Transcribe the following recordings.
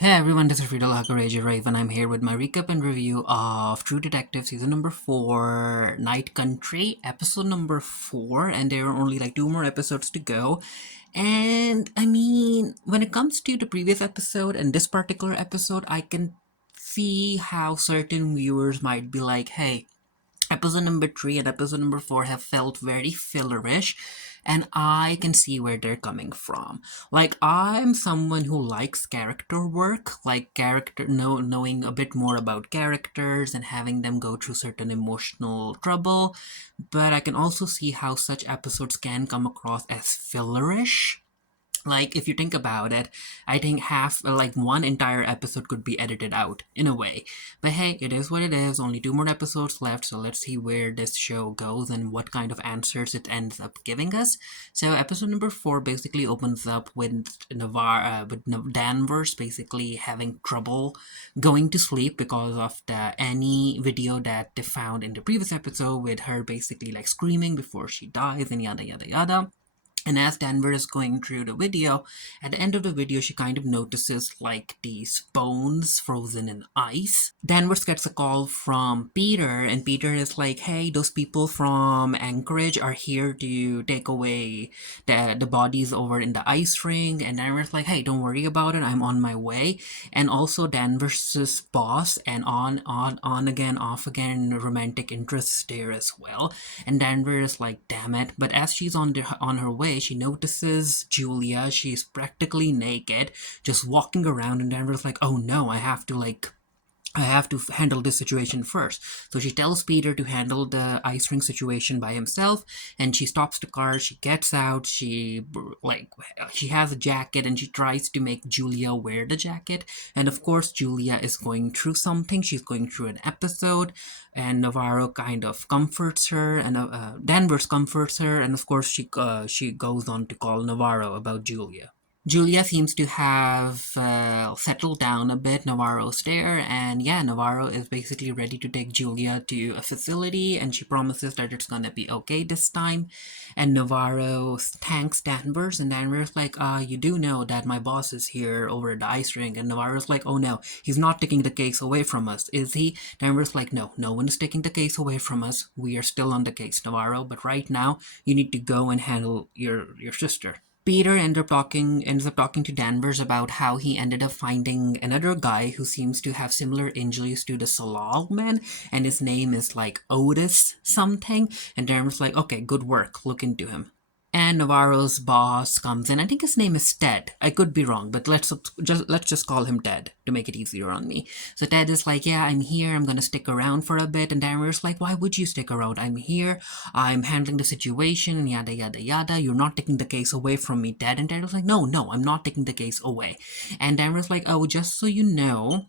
Hey everyone, this is Friedel Hakaraj Reis, and I'm here with my recap and review of True Detective Season number 4, Night Country, episode number 4, and there are only like 2 more episodes to go. And I mean, when it comes to the previous episode and this particular episode, I can see how certain viewers might be like, hey, episode number 3 and episode number 4 have felt very fillerish, and I can see where they're coming from. Like, I'm someone who likes character work, like knowing a bit more about characters and having them go through certain emotional trouble, but I can also see how such episodes can come across as fillerish. Like, if you think about it, I think like one entire episode could be edited out in a way. But hey, it is what it is. Only 2 more episodes left, so let's see where this show goes and what kind of answers it ends up giving us. So episode number 4 basically opens up with Danvers basically having trouble going to sleep because of the Annie video that they found in the previous episode, with her basically like screaming before she dies and yada yada yada. And as Danvers is going through the video, at the end of the video, she kind of notices like these bones frozen in ice. Danvers gets a call from Peter, and Peter is like, hey, those people from Anchorage are here to take away the bodies over in the ice ring. And Danvers is like, hey, don't worry about it, I'm on my way. And also Danvers' boss and on again, off again romantic interests there as well. And Danvers is like, damn it. But as she's on her way, she notices Julia. She's practically naked, just walking around, and Danvers like, oh no, I have to handle this situation first. So she tells Peter to handle the ice rink situation by himself, and she stops the car, she gets out, she has a jacket, and she tries to make Julia wear the jacket. And of course, Julia is going through something. She's going through an episode, and Navarro kind of comforts her, and Danvers comforts her, and of course she goes on to call Navarro about Julia. Julia seems to have settled down a bit. Navarro's there, and yeah, Navarro is basically ready to take Julia to a facility, and she promises that it's gonna be okay this time. And Navarro thanks Danvers, and Danvers like, you do know that my boss is here over at the ice rink. And Navarro's like, oh no, he's not taking the case away from us, is he? Danvers like, no, no one is taking the case away from us. We are still on the case, Navarro, but right now you need to go and handle your sister. Peter ends up talking to Danvers about how he ended up finding another guy who seems to have similar injuries to the Salal man, and his name is like Otis something. And Danvers like, okay, good work, look into him. And Navarro's boss comes in. I think his name is Ted. I could be wrong, but let's just call him Ted to make it easier on me. So Ted is like, yeah, I'm here. I'm gonna stick around for a bit. And Danvers like, why would you stick around? I'm here. I'm handling the situation and yada yada yada. You're not taking the case away from me, Ted. And Ted was like, no, I'm not taking the case away. And Danvers like, oh, just so you know,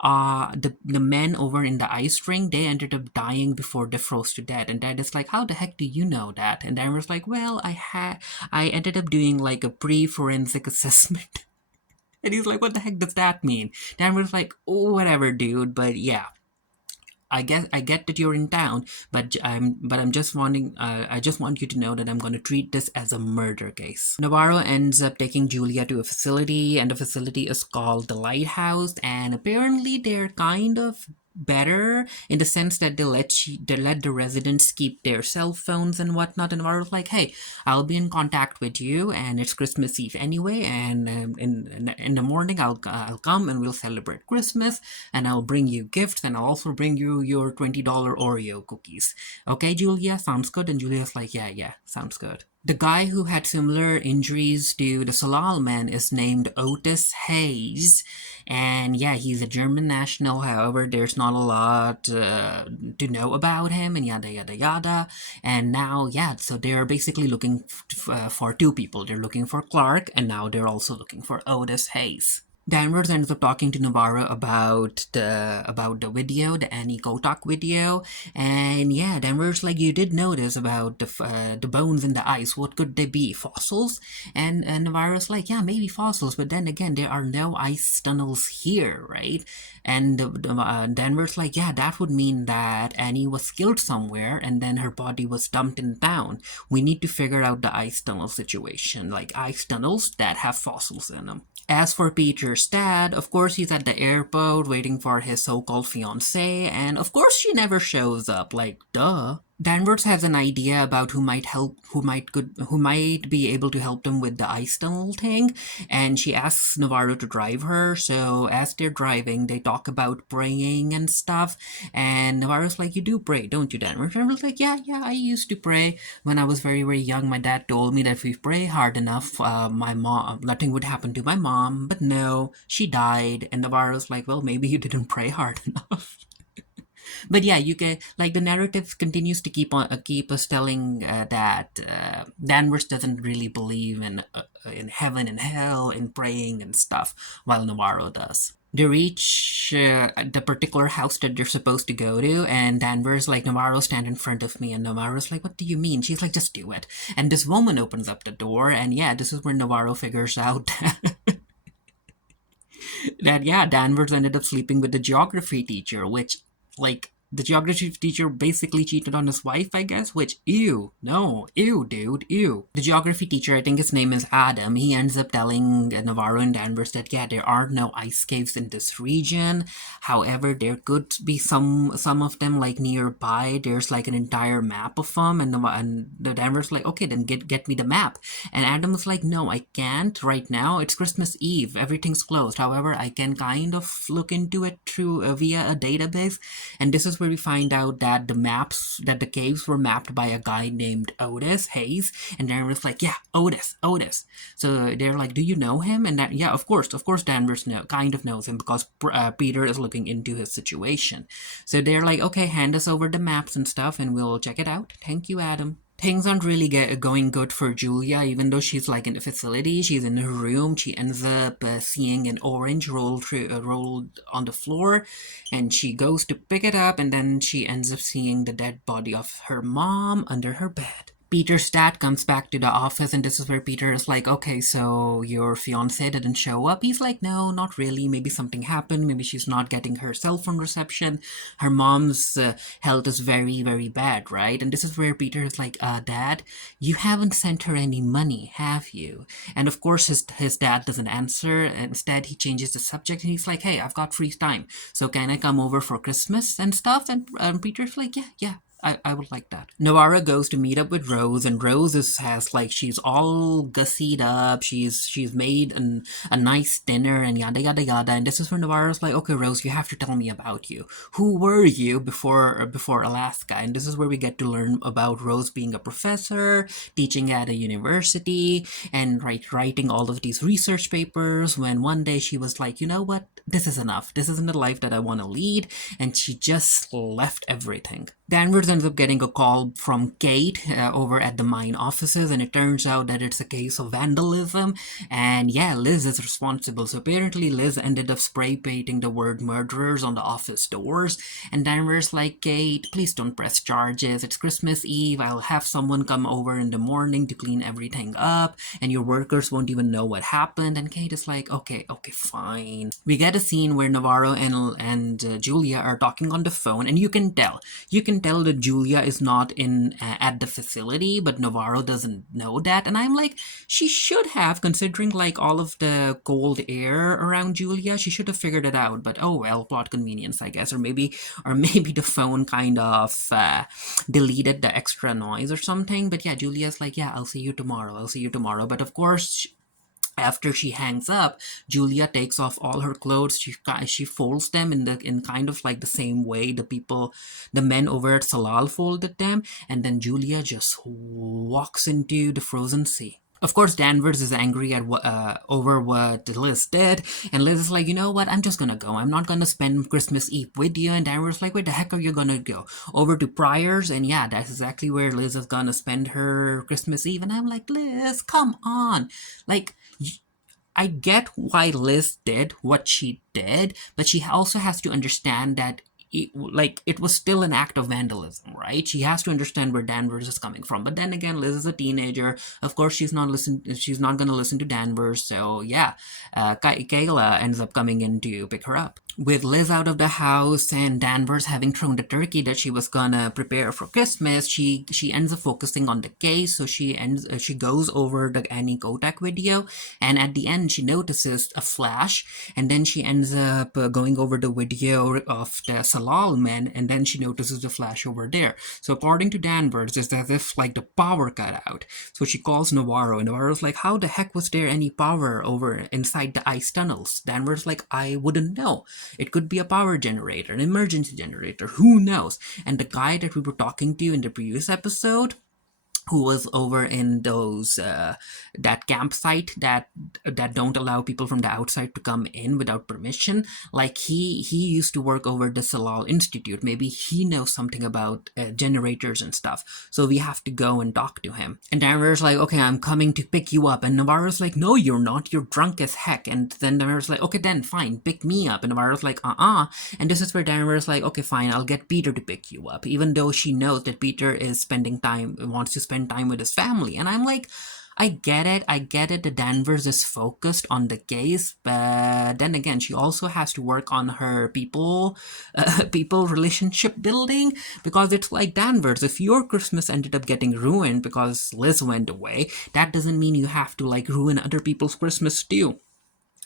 the men over in the ice ring, they ended up dying before they froze to death. And Dad is like, how the heck do you know that? And Dad was like, well, I ended up doing like a pre-forensic assessment. And he's like, what the heck does that mean? Dan was like, oh, whatever, dude. But yeah, I get that you're in town, but I'm just wanting I just want you to know that I'm going to treat this as a murder case. Navarro ends up taking Julia to a facility, and the facility is called the Lighthouse, and apparently they're kind of better in the sense that they let the residents keep their cell phones and whatnot. And Navarro's like, hey, I'll be in contact with you, and it's Christmas Eve anyway, and in the morning I'll come and we'll celebrate Christmas, and I'll bring you gifts, and I'll also bring you your $20 Oreo cookies. Okay, Julia, sounds good? And Julia's like, yeah, sounds good. The guy who had similar injuries to the Salal man is named Otis Hayes, and yeah, he's a German national. However, there's not a lot to know about him, and yada yada yada. And now, yeah, so they're basically looking for 2 people. They're looking for Clark, and now they're also looking for Otis Hayes. Danvers ends up talking to Navarro about the video, the Annie Kotak video, and yeah, Danvers like, you did notice about the bones in the ice. What could they be? Fossils? And Navarro's like, yeah, maybe fossils, but then again, there are no ice tunnels here, right? And Danvers like, yeah, that would mean that Annie was killed somewhere, and then her body was dumped in town. We need to figure out the ice tunnel situation, like ice tunnels that have fossils in them. As for Peter, Danvers' dad, of course, he's at the airport waiting for his so-called fiancée, and of course she never shows up, like, duh. Danvers has an idea about who might be able to help them with the ice tunnel thing, and she asks Navarro to drive her. So as they're driving, they talk about praying and stuff. And Navarro's like, "You do pray, don't you, Danvers?" And Danvers like, "Yeah, yeah, I used to pray when I was very, very young. My dad told me that if we pray hard enough, my mom, nothing would happen to my mom. But no, she died." And Navarro's like, "Well, maybe you didn't pray hard enough." But yeah, you can like the narrative continues to keep us telling that Danvers doesn't really believe in heaven and hell, in praying and stuff, while Navarro does. They reach the particular house that they're supposed to go to, and Danvers like, "Navarro, stand in front of me," and Navarro's like, "What do you mean?" She's like, "Just do it." And this woman opens up the door, and yeah, this is where Navarro figures out that yeah, Danvers ended up sleeping with the geography teacher, which like the geography teacher basically cheated on his wife, I guess, which ew, no, ew, dude, ew. The geography teacher, I think his name is Adam, he ends up telling Navarro and Danvers that yeah, there are no ice caves in this region. However, there could be some of them like nearby. There's like an entire map of them, and the Danvers like, "Okay, then get me the map." And Adam was like, "No, I can't right now. It's Christmas Eve. Everything's closed. However, I can kind of look into it through via a database." And this is where we find out that the caves were mapped by a guy named Otis Hayes. And Danvers like, "Yeah, Otis." So they're like, "Do you know him?" And that, yeah, of course, Danvers kind of knows him because Peter is looking into his situation. So they're like, "Okay, hand us over the maps and stuff, and we'll check it out. Thank you, Adam." Things aren't really going good for Julia, even though she's like in the facility. She's in her room. She ends up seeing an orange rolled on the floor, and she goes to pick it up, and then she ends up seeing the dead body of her mom under her bed. Peter's dad comes back to the office, and this is where Peter is like, "Okay, so your fiance didn't show up?" He's like, "No, not really. Maybe something happened. Maybe she's not getting her cell phone reception. Her mom's health is very, very bad, right?" And this is where Peter is like, "Dad, you haven't sent her any money, have you?" And of course, his dad doesn't answer. Instead, he changes the subject, and he's like, "Hey, I've got free time, so can I come over for Christmas and stuff?" And Peter's like, "Yeah, yeah, I would like that." Navarro goes to meet up with Rose, and Rose has like, she's all gussied up. She's made a nice dinner and yada yada yada. And this is where Navarro's like, "Okay, Rose, you have to tell me about you. Who were you before Alaska?" And this is where we get to learn about Rose being a professor, teaching at a university, and writing all of these research papers. When one day she was like, "You know what? This is enough. This isn't the life that I want to lead," and she just left everything. Danvers ends up getting a call from Kate over at the mine offices, and it turns out that it's a case of vandalism. And yeah, Liz is responsible. So apparently, Liz ended up spray painting the word "murderers" on the office doors. And Danvers like, "Kate, please don't press charges. It's Christmas Eve. I'll have someone come over in the morning to clean everything up, and your workers won't even know what happened." And Kate is like, "Okay, fine." We get a scene where Navarro and Julia are talking on the phone, and you can tell that Julia is not in at the facility, but Navarro doesn't know that. And I'm like, she should have, considering like all of the cold air around Julia, she should have figured it out. But oh well, plot convenience, I guess. Or maybe the phone kind of deleted the extra noise or something. But yeah, Julia's like, "Yeah, I'll see you tomorrow." But of course, after she hangs up, Julia takes off all her clothes. She folds them in kind of like the same way the men over at Salal folded them, and then Julia just walks into the frozen sea. Of course, Danvers is angry at over what Liz did, and Liz is like, "You know what? I'm just gonna go. I'm not gonna spend Christmas Eve with you." And Danvers is like, "Where the heck are you gonna go? Over to Pryor's?" And yeah, that's exactly where Liz is gonna spend her Christmas Eve. And I'm like, "Liz, come on, like." I get why Liz did what she did, but she also has to understand that it was still an act of vandalism, right? She has to understand where Danvers is coming from. But then again, Liz is a teenager. Of course, she's not going to listen to Danvers. So yeah, Kayla ends up coming in to pick her up. with Liz out of the house and Danvers having thrown the turkey that she was gonna prepare for Christmas, she ends up focusing on the case. So she goes over the Annie Kotak video, and at the end she notices a flash, and then she ends up going over the video of the Salal men, and then she notices the flash over there. So according to Danvers, it's as if like the power cut out. So she calls Navarro, and Navarro's like, "How the heck was there any power over inside the ice tunnels?" Danvers like, "I wouldn't know. It could be a power generator, an emergency generator, who knows?" And the guy that we were talking to in the previous episode, who was over in those that campsite that don't allow people from the outside to come in without permission, like he used to work over the Salal Institute. Maybe he knows something about generators and stuff, so we have to go and talk to him. And Danvers like, "Okay, I'm coming to pick you up." And Navarro's like, "No, you're not, you're drunk as heck." And then Danvers like, "Okay, then fine, pick me up." And Navarro's like, and this is where Danvers like, "Okay, fine, I'll get Peter to pick you up," even though she knows that Peter is wants to spend time with his family. And I'm like, I get it that Danvers is focused on the case, but then again, she also has to work on her people relationship building, because it's like, Danvers, if your Christmas ended up getting ruined because Liz went away, that doesn't mean you have to like ruin other people's Christmas too.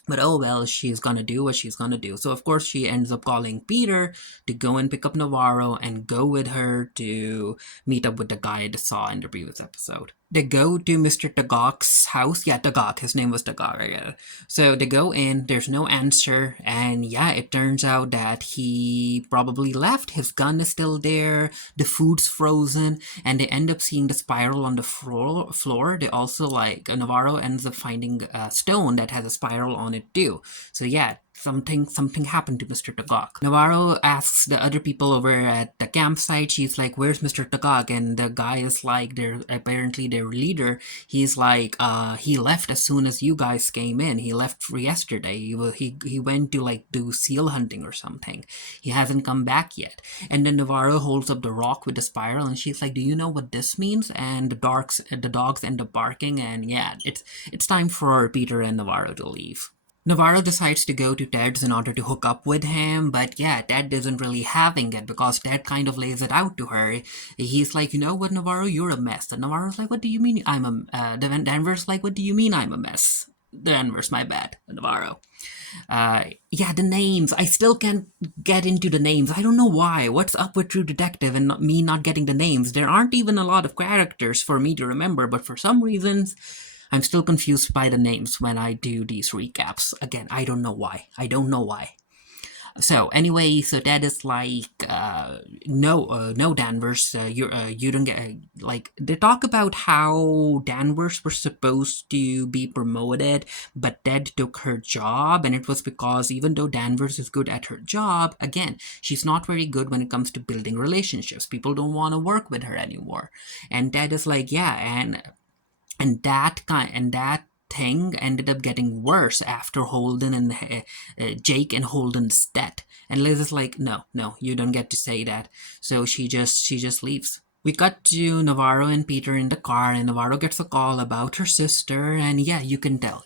But oh well, she's gonna do what she's gonna do. So of course she ends up calling Peter to go and pick up Navarro and go with her to meet up with the guy they saw in the previous episode. They go to Mr. Tagok's house. Yeah, Tagok. His name was Tagok. Yeah. So they go in, there's no answer, and yeah, it turns out that he probably left. His gun is still there, the food's frozen, and they end up seeing the spiral on the floor. They also, like, Navarro ends up finding a stone that has a spiral on it too. So yeah, something happened to Mr. Tagok. Navarro asks the other people over at the campsite. She's like, "Where's Mr. Tagok?" And the guy is like, apparently their leader. He's like, he left as soon as you guys came in. He left for yesterday. He went to like do seal hunting or something. He hasn't come back yet." And then Navarro holds up the rock with the spiral, and she's like, "Do you know what this means?" And the dogs end up barking, and yeah, it's time for Peter and Navarro to leave. Navarro decides to go to Ted's in order to hook up with him, but yeah, Ted isn't really having it because Ted kind of lays it out to her. He's like, "You know what, Navarro, you're a mess." And Navarro's like, "What do you mean I'm a..." Danvers like, "What do you mean I'm a mess?" Danvers, my bad, Navarro. Yeah, the names. I still can't get into the names. I don't know why. What's up with True Detective and me not getting the names? There aren't even a lot of characters for me to remember, but for some reasons, I'm still confused by the names when I do these recaps. Again, I don't know why. So anyway, so Ted is like, no, Danvers, you don't get, like, they talk about how Danvers was supposed to be promoted, but Ted took her job, and it was because even though Danvers is good at her job, again, she's not very good when it comes to building relationships. People don't want to work with her anymore. And Ted is like, yeah, and that thing ended up getting worse after Holden and Jake and Holden's death. And Liz is like, no, you don't get to say that. So she just leaves. We cut to Navarro and Peter in the car, and Navarro gets a call about her sister, and yeah, you can tell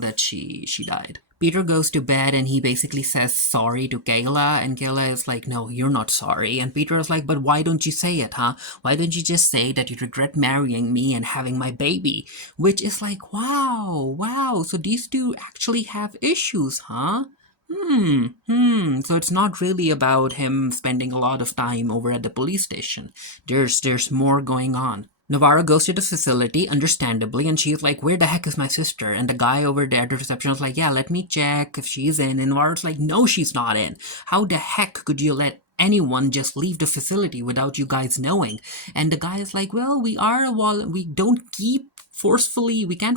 that she died. Peter goes to bed and he basically says sorry to Kayla, and Kayla is like, "No, you're not sorry." And Peter is like, "But why don't you say it, huh? Why don't you just say that you regret marrying me and having my baby?" Which is like, wow, so these two actually have issues, huh? So it's not really about him spending a lot of time over at the police station. There's more going on. Navarro goes to the facility, understandably, and she's like, "Where the heck is my sister?" And the guy over there at the reception is like, "Yeah, let me check if she's in." And Navarro's like, "No, she's not in. How the heck could you let anyone just leave the facility without you guys knowing?" And the guy is like, "Well, we can't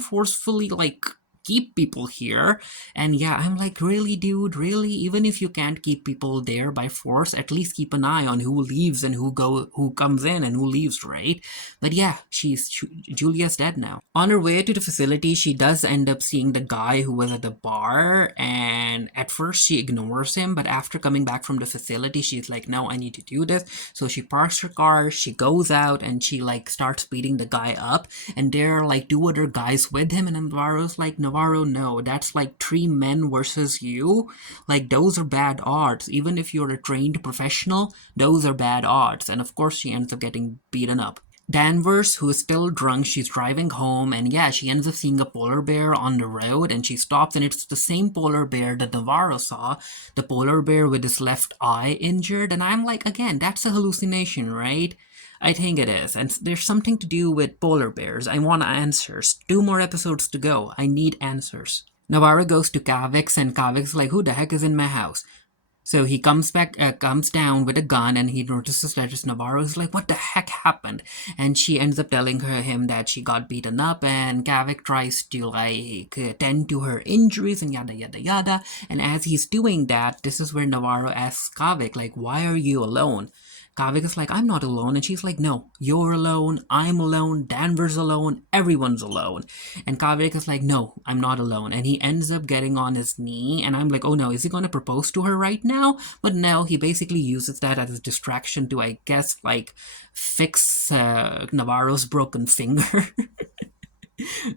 forcefully, like, keep people here." And yeah, I'm like, really, dude, really? Even if you can't keep people there by force, at least keep an eye on who leaves and who comes in and who leaves, right? But yeah, Julia's dead now. On her way to the facility, she does end up seeing the guy who was at the bar, and at first she ignores him, but after coming back from the facility, she's like, "No, I need to do this." So she parks her car, she goes out, and she like starts beating the guy up, and there are like two other guys with him, and Navarro's like, "Navarro, Navarro, no, that's like three men versus you. Like, those are bad odds. Even if you're a trained professional, those are bad odds. And of course, she ends up getting beaten up. Danvers, who is still drunk, she's driving home, and yeah, she ends up seeing a polar bear on the road, and she stops, and it's the same polar bear that Navarro saw, the polar bear with his left eye injured, and I'm like, again, that's a hallucination, right? I think it is, and there's something to do with polar bears. I want answers. 2 more episodes to go. I need answers. Navarro goes to Kavix, and Kavix is like, who the heck is in my house? So he comes down with a gun, and he notices that it's Navarro. He's like, "What the heck happened?" And she ends up telling him that she got beaten up, and Kavik tries to like tend to her injuries and yada yada yada. And as he's doing that, this is where Navarro asks Kavik, like, "Why are you alone?" Kavik is like, "I'm not alone," and she's like, "No, you're alone. I'm alone. Danvers alone. Everyone's alone." And Kavik is like, "No, I'm not alone." And he ends up getting on his knee, and I'm like, "Oh no, is he going to propose to her right now?" But no, he basically uses that as a distraction to, I guess, like fix Navarro's broken finger.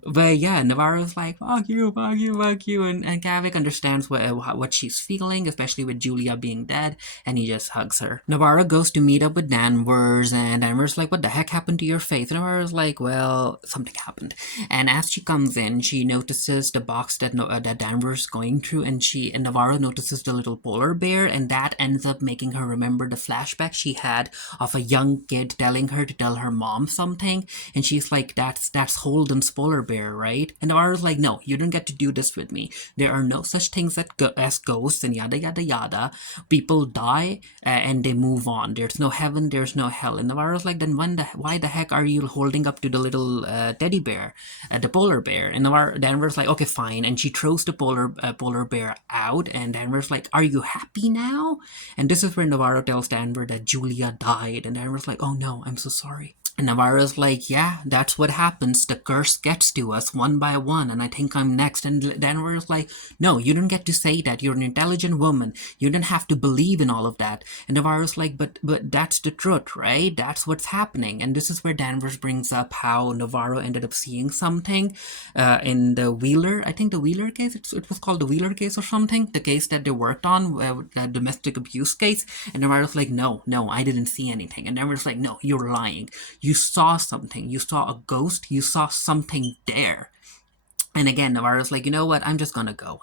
But yeah, Navarro's like, fuck you, fuck you, fuck you. And Kavik understands what she's feeling, especially with Julia being dead, and he just hugs her. Navarro goes to meet up with Danvers, and Danvers like, what the heck happened to your face? And Navarro's like, well, something happened. And as she comes in, she notices the box that Danvers is going through, and Navarro notices the little polar bear, and that ends up making her remember the flashback she had of a young kid telling her to tell her mom something, and she's like, that's Holden's polar bear, right? And Navarro's like, no, you don't get to do this with me. There are no such things as ghosts and yada yada yada. People die and they move on. There's no heaven, there's no hell. And Navarro's like, then why the heck are you holding up to the little teddy bear, the polar bear? And Danvers like, okay, fine. And she throws the polar bear out, and Danvers like, are you happy now? And this is where Navarro tells Danvers that Julia died, and Danvers like, oh no, I'm so sorry. And Navarro's like, yeah, that's what happens. The curse gets to us one by one, and I think I'm next. And Danvers like, no, you don't get to say that. You're an intelligent woman. You don't have to believe in all of that. And Navarro's like, but that's the truth, right? That's what's happening. And this is where Danvers brings up how Navarro ended up seeing something in the Wheeler, I think the Wheeler case, it was called the Wheeler case or something, the case that they worked on, the domestic abuse case. And Navarro's like, no, I didn't see anything. And Navarro's like, no, you're lying. You saw something. You saw a ghost. You saw something there. And again, Navarro's like, you know what? I'm just gonna go.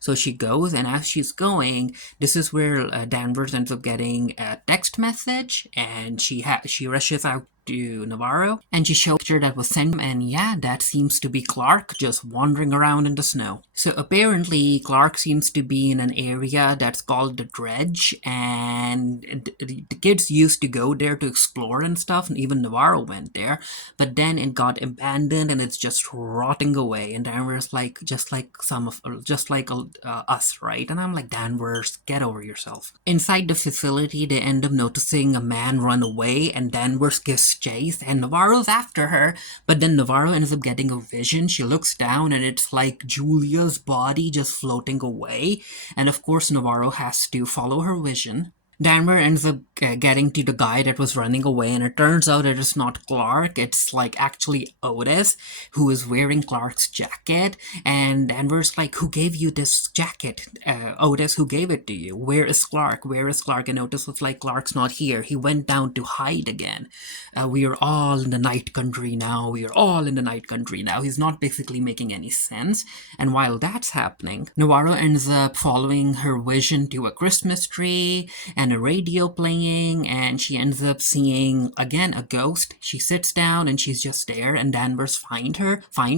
So she goes, and as she's going, this is where Danvers ends up getting a text message, and she rushes out to Navarro, and she shows a picture that was sent him, and yeah, that seems to be Clark just wandering around in the snow. So apparently, Clark seems to be in an area that's called the Dredge, and the kids used to go there to explore and stuff, and even Navarro went there, but then it got abandoned, and it's just rotting away. And Danvers like, just like us, right? And I'm like, Danvers, get over yourself. Inside the facility, they end up noticing a man run away, and Danvers gives chase, and Navarro's after her, but then Navarro ends up getting a vision. She looks down, and it's like Julia's body just floating away, and of course Navarro has to follow her vision. Danvers ends up getting to the guy that was running away, and it turns out that it's not Clark, it's like actually Otis, who is wearing Clark's jacket. And Danvers like, who gave you this jacket? Otis, who gave it to you? Where is Clark? And Otis was like, Clark's not here. He went down to hide again. We are all in the night country now. He's not basically making any sense. And while that's happening, Navarro ends up following her vision to a Christmas tree and a radio playing, and she ends up seeing again a ghost. She sits down and she's just there, and Danvers finds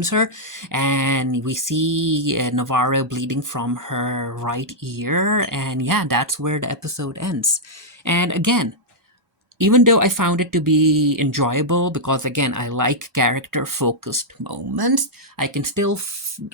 her, and we see Navarro bleeding from her right ear, and yeah, that's where the episode ends. And again, even though I found it to be enjoyable, because again, I like character focused moments, I can still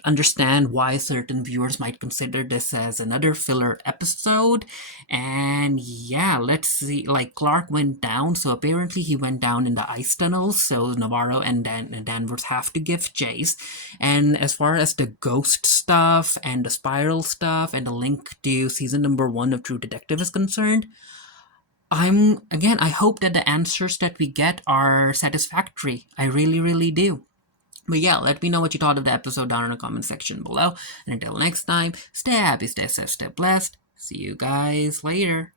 understand why certain viewers might consider this as another filler episode. And yeah, let's see, like Clark went down, so apparently he went down in the ice tunnels, so Navarro and Danvers have to give chase. And as far as the ghost stuff and the spiral stuff and the link to season number 1 of True Detective is concerned, I hope that the answers that we get are satisfactory. I really, really do. But yeah, let me know what you thought of the episode down in the comment section below. And until next time, stay happy, stay safe, stay blessed. See you guys later.